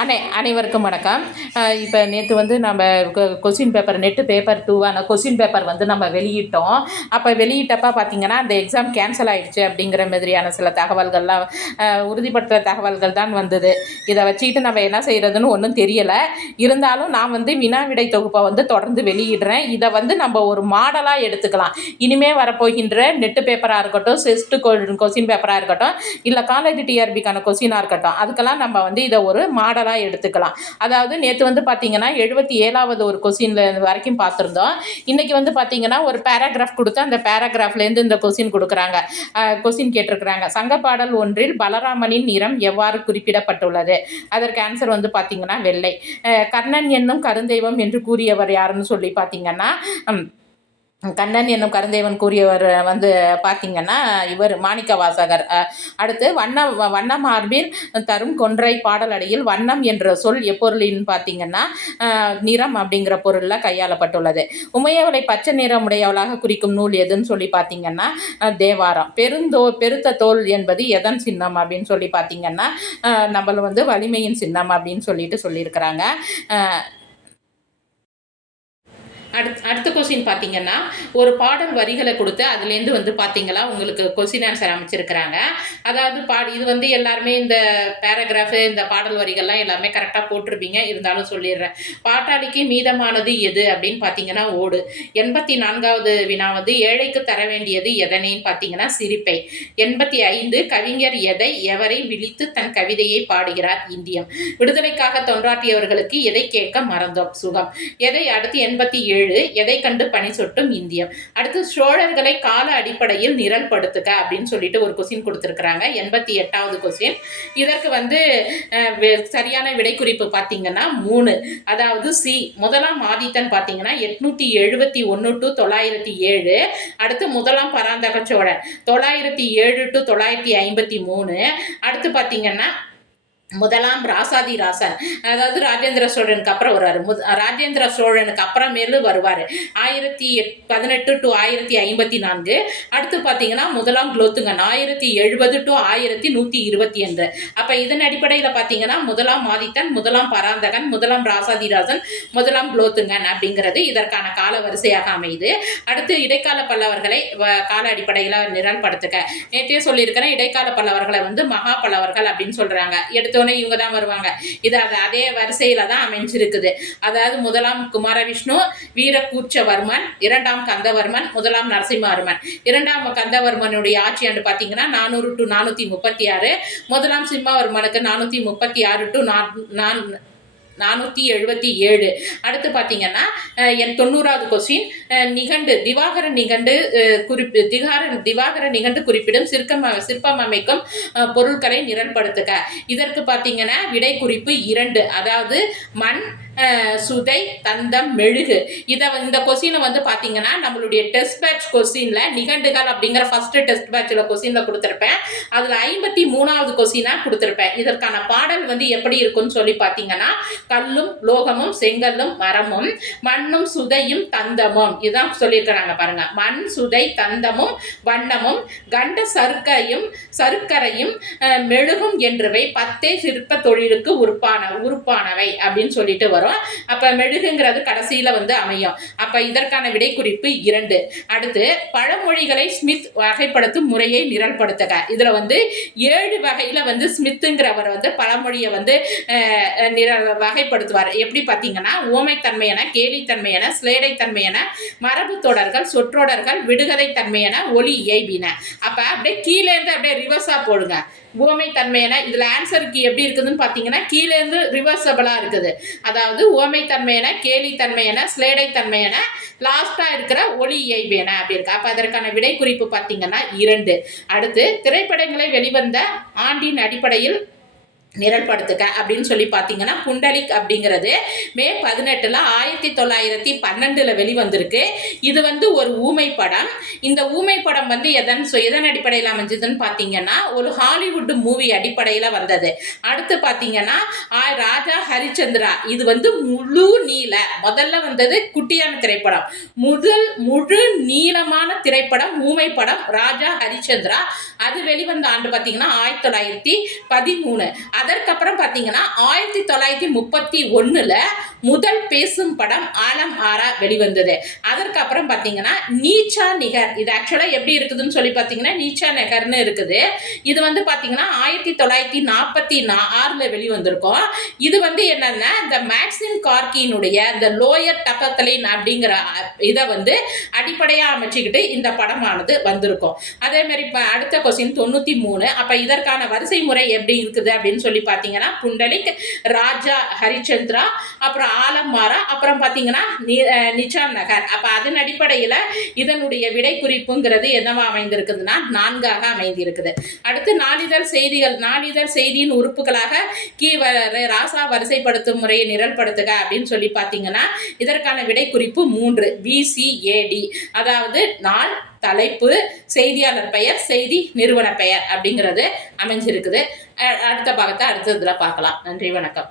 அனை அனைவருக்கும் வணக்கம். இப்போ நேற்று வந்து நம்ம கொஸ்டின் பேப்பர் நெட்டு பேப்பர் டூவான கொஸ்டின் பேப்பர் வந்து நம்ம வெளியிட்டோம். அப்போ வெளியிட்டப்போ பார்த்தீங்கன்னா அந்த எக்ஸாம் கேன்சல் ஆகிடுச்சு அப்படிங்கிற மாதிரியான சில தகவல்கள்லாம் உறுதிப்படுத்துகிற தகவல்கள் தான் வந்தது. இதை வச்சுக்கிட்டு நம்ம என்ன செய்கிறதுன்னு ஒன்றும் தெரியலை. இருந்தாலும் நான் வந்து வினா விடை தொகுப்பை வந்து தொடர்ந்து வெளியிடுறேன். இதை வந்து நம்ம ஒரு மாடலாக எடுத்துக்கலாம். இனிமேல் வரப்போகின்ற நெட்டு பேப்பராக இருக்கட்டும் செஸ்ட்டு கொஸ்டின் பேப்பராக இருக்கட்டும் இல்லை காலேஜ் டிஆர்பிக்கான கொஸ்டினாக இருக்கட்டும் அதுக்கெல்லாம் நம்ம வந்து இதை ஒரு மாடல் மாடலாக எடுத்துக்கலாம். அதாவது நேற்று வந்து பார்த்தீங்கன்னா எழுபத்தி ஏழாவது ஒரு கொஸ்டினில் வரைக்கும் பார்த்துருந்தோம் இன்றைக்கி வந்து பார்த்தீங்கன்னா ஒரு பேராகிராஃப் கொடுத்து அந்த பேராகிராஃப்லேருந்து இந்த கொஸ்டின் கொடுக்குறாங்க. கொஸ்டின் கேட்டிருக்கிறாங்க. பாடல் ஒன்றில் பலராமனின் நிறம் எவ்வாறு குறிப்பிடப்பட்டுள்ளது? அதற்கு ஆன்சர் வந்து பார்த்தீங்கன்னா வெள்ளை. கர்ணன் என்னும் கருந்தெய்வம் என்று கூறியவர் யாருன்னு சொல்லி பார்த்தீங்கன்னா கண்ணன் என்னும் கருந்தேவன் கூறியவர் வந்து பார்த்தீங்கன்னா இவர் மாணிக்க வாசகர். அடுத்து வண்ண வண்ண மார்பில் தரும் கொன்றை பாடலடியில் வண்ணம் என்ற சொல் எப்பொருளின்னு பார்த்தீங்கன்னா நிறம் அப்படிங்கிற பொருளில் கையாளப்பட்டுள்ளது. உமையவளை பச்சை நிறமுடையவளாக குறிக்கும் நூல் எதுன்னு சொல்லி பார்த்தீங்கன்னா தேவாரம். பெருந்தோ பெருத்த தோல் என்பது எதன் சின்னம் அப்படின்னு சொல்லி பார்த்தீங்கன்னா நம்மளை நம்மள வந்து வலிமையின் சின்னம் அப்படின்னு சொல்லிட்டு சொல்லியிருக்கிறாங்க. அடுத்து அடுத்த கொஸ்டின் பார்த்தீங்கன்னா ஒரு பாடல் வரிகளை கொடுத்து அதுலேருந்து வந்து பார்த்தீங்களா உங்களுக்கு கொஸ்டின் ஆன்சர் அமைச்சிருக்கிறாங்க. அதாவது பா இது வந்து எல்லாருமே இந்த பேராகிராஃபு இந்த பாடல் வரிகள்லாம் எல்லாமே கரெக்டாக போட்டிருப்பீங்க. இருந்தாலும் சொல்லிடுறேன். பாட்டாளிக்கு மீதமானது எது அப்படின்னு பார்த்தீங்கன்னா ஓடு. எண்பத்தி நான்காவது வினா வந்து ஏழைக்கு தர வேண்டியது எதனேன்னு பார்த்தீங்கன்னா சிரிப்பை. எண்பத்தி ஐந்து கவிஞர் எதை எவரை விழித்து தன் கவிதையை பாடுகிறார் இந்தியம். விடுதலைக்காக தொண்டாற்றியவர்களுக்கு எதை கேட்க மறந்தோம்? சுகம். எதை அடுத்து எண்பத்தி ஏழு எதை கண்டு பனி சொட்டும் இந்தியம். அடுத்து சோழர்களை கால அடிப்படையில் நிரல்படுத்துக அப்படின்னு சொல்லிட்டு ஒரு கொஸ்டின் கொடுத்துருக்குறாங்க. எண்பத்தி எட்டாவது கொஸ்டின் இதற்கு வந்து அஹ், சரியான விடைக்குறிப்பு பார்த்தீங்கன்னா மூணு. அதாவது சி முதலாம் ஆதித்தன் பார்த்தீங்கன்னா எட்நூத்தி எழுபத்தி ஒன்று டு தொள்ளாயிரத்தி ஏழு. அடுத்து முதலாம் பராந்தக சோழன் தொள்ளாயிரத்தி ஏழு டு தொள்ளாயிரத்தி ஐம்பத்தி மூணு. அடுத்து பார்த்தீங்கன்னா முதலாம் ராசாதி ராசன். அதாவது ராஜேந்திர சோழனுக்கு அப்புறம் வருவார். முத ராஜேந்திர சோழனுக்கு அப்புறமேலு வருவார். ஆயிரத்தி எட் பதினெட்டு டு ஆயிரத்தி ஐம்பத்தி நான்கு. அடுத்து பார்த்தீங்கன்னா முதலாம் குலோத்துங்கன். ஆயிரத்தி எழுபது டு ஆயிரத்தி நூற்றி இருபத்தி ஐந்து. அப்போ இதன் அடிப்படையில் பார்த்தீங்கன்னா முதலாம் ஆதித்தன் முதலாம் பராந்தகன் முதலாம் ராசாதிராசன் முதலாம் குலோத்துங்கன் அப்படிங்கிறது இதற்கான கால வரிசையாக அமையுது. அடுத்து இடைக்கால பல்லவர்களை வ- கால அடிப்படையில் நிரல்படுத்துக. நேற்றே சொல்லியிருக்கிறேன் இடைக்கால பல்லவர்களை வந்து மகா பல்லவர்கள் அப்படின்னு சொல்கிறாங்க எடுத்து எடுத்தோன்னே இவங்க தான் வருவாங்க. இது அது அதே வரிசையில் தான் அமைஞ்சிருக்குது. அதாவது முதலாம் குமாரவிஷ்ணு வீரகூச்சவர்மன் இரண்டாம் கந்தவர்மன் முதலாம் நரசிம்மவர்மன் இரண்டாம் கந்தவர்மனுடைய ஆட்சி ஆண்டு பார்த்தீங்கன்னா நானூறு டு நானூற்றி முப்பத்தி ஆறு. முதலாம் சிம்மவர்மனுக்கு நானூற்றி முப்பத்தி ஆறு டு நான் நானூற்றி எழுபத்தி ஏழு. அடுத்து பார்த்தீங்கன்னா என் தொண்ணூறாவது கொஸ்டின் நிகண்டு திவாகர நிகண்டு குறிப்பு திகார திவாகர நிகண்டு குறிப்பிடும் சிற்பம் சிற்பம் அமைக்கும் பொருட்களை நிரல்படுத்துக. இதற்கு பார்த்தீங்கன்னா விடை குறிப்பு இரண்டு. அதாவது மண் சுதை தந்தம் மெழுகு. இதை இந்த கொஸ்டினை வந்து பார்த்தீங்கன்னா நம்மளுடைய டெஸ்ட் பேட்ச் கொஸ்டினில் நிகண்டுகள் அப்படிங்கிற ஃபர்ஸ்ட் டெஸ்ட் பேட்சில் கொஸ்டினில் கொடுத்துருப்பேன். அதில் ஐம்பத்தி மூணாவது கொஸ்டினாக கொடுத்துருப்பேன். இதற்கான பாடல் வந்து எப்படி இருக்கும்னு சொல்லி பார்த்தீங்கன்னா கல்லும் லோகமும் செங்கல்லும் மரமும் மண்ணும் சுதையும் தந்தமும். இதுதான் சொல்லியிருக்கிறாங்க பாருங்க. மண் சுதை தந்தமும் வண்ணமும் கண்ட சருக்கையும் சருக்கரையும் மெழுகும் என்றவை பத்தே சிற்ப தொழிலுக்கு உறுப்பான உறுப்பானவை அப்படின்னு சொல்லிட்டு வரும். அப்ப மெழுகுங்கிறது கடைசியில் வந்து அமையும். அப்போ இதற்கான விடை குறிப்பு இரண்டு. அடுத்து பழமொழிகளை ஸ்மித் வகைப்படுத்தும் முறையை நிரல்படுத்துக. இதில் வந்து ஏழு வகையில் வந்து ஸ்மித்துங்கிறவர் வந்து பழமொழியை வந்து நிரல் வகைப்படுத்துவார். எப்படி பார்த்தீங்கன்னா ஓமைத்தன்மையென கேலித்தன்மையென ஸ்லேடைத்தன்மையென மரபு தொடர்கள் சொற்றொடர்கள் விடுகதைத்தன்மையென ஒலி இயைபின. அப்போ அப்படியே கீழேருந்து அப்படியே ரிவர்ஸாக போடுங்க. ஓமை தன்மையான இதில் ஆன்சருக்கு எப்படி இருக்குதுன்னு பார்த்தீங்கன்னா கீழேருந்து ரிவர்சபிளாக இருக்குது. அதாவது ஓமை தன்மையன கேலி தன்மையன ஸ்லேடை இருக்கிற ஒளி இயைபேன அப்படி இருக்கு. அப்போ அதற்கான விடை குறிப்பு பார்த்தீங்கன்னா இரண்டு. அடுத்து திரைப்படங்களை வெளிவந்த ஆண்டின் அடிப்படையில் நிரல்படுத்துக அப்படின்னு சொல்லி பார்த்தீங்கன்னா புண்டலிக் அப்படிங்கிறது மே பதினெட்டில் ஆயிரத்தி தொள்ளாயிரத்தி பன்னெண்டில் வெளிவந்திருக்கு. இது வந்து ஒரு ஊமை படம் இந்த ஊமை படம் வந்து எதன் சொ- எதன் அடிப்படையில் அமைஞ்சதுன்னு பார்த்தீங்கன்னா ஒரு ஹாலிவுட் மூவி அடிப்படையில் வந்தது. அடுத்து பார்த்தீங்கன்னா ஆ- ராஜா ஹரிச்சந்திரா. இது வந்து முழு நீள முதல்ல வந்தது குட்டியான திரைப்படம். முதல் முழு நீளமான திரைப்படம் ஊமை படம் ராஜா ஹரிச்சந்திரா. அது வெளிவந்த ஆண்டு பார்த்தீங்கன்னா ஆயிரத்தி தொள்ளாயிரத்தி பதிமூணு. அதற்கப்புறம் பார்த்தீங்கன்னா ஆயிரத்தி தொள்ளாயிரத்தி முப்பத்தி ஒன்றில் முதல் பேசும் படம் ஆலம் ஆரா வெளிவந்தது. அதற்கப்புறம் பார்த்தீங்கன்னா நீச்சா நிகர். இது ஆக்சுவலாக எப்படி இருக்குதுன்னு சொல்லி பார்த்தீங்கன்னா நீச்சா நகர்னு இருக்குது. இது வந்து பார்த்தீங்கன்னா ஆயிரத்தி தொள்ளாயிரத்தி நாற்பத்தி நா ஆறில் வெளிவந்திருக்கும். இது வந்து என்னென்னா இந்த மேக்சிம் கார்கியினுடைய இந்த லோயர் டபக்கலின் அப்படிங்கிற இதை வந்து அடிப்படையாக அமைச்சிக்கிட்டு இந்த படமானது வந்திருக்கும். அதேமாரி இப்போ அடுத்த கொஸ்டின் தொண்ணூற்றி மூணு. அப்போ இதற்கான வரிசை முறை எப்படி இருக்குது அப்படின்னு சொல்லி பார்த்தீங்கன்னா புண்டலிக் ராஜா ஹரிச்சந்திரா அப்புறம் ஆலம்மாரா அப்புறம் பார்த்தீங்கன்னா நி- நகர். அப்போ அதன் அடிப்படையில் இதனுடைய விடை குறிப்புங்கிறது என்னவா அமைந்திருக்குதுன்னா நான்காக அமைந்திருக்குது. அடுத்து நாளிதழ் செய்திகள் நாளிதழ் செய்தியின் உறுப்புகளாக கீ வ- ராசா வரிசைப்படுத்தும் முறையை நிரல்படுத்துக அப்படின்னு சொல்லி பார்த்தீங்கன்னா இதற்கான விடை குறிப்பு மூன்று விசிஏடி அதாவது நாள் தலைப்பு செய்தியாளர் பெயர் செய்தி நிறுவன பெயர் அப்படிங்கிறது அமைஞ்சிருக்குது. அடுத்த பாகத்தை அடுத்ததுல பார்க்கலாம். நன்றி வணக்கம்.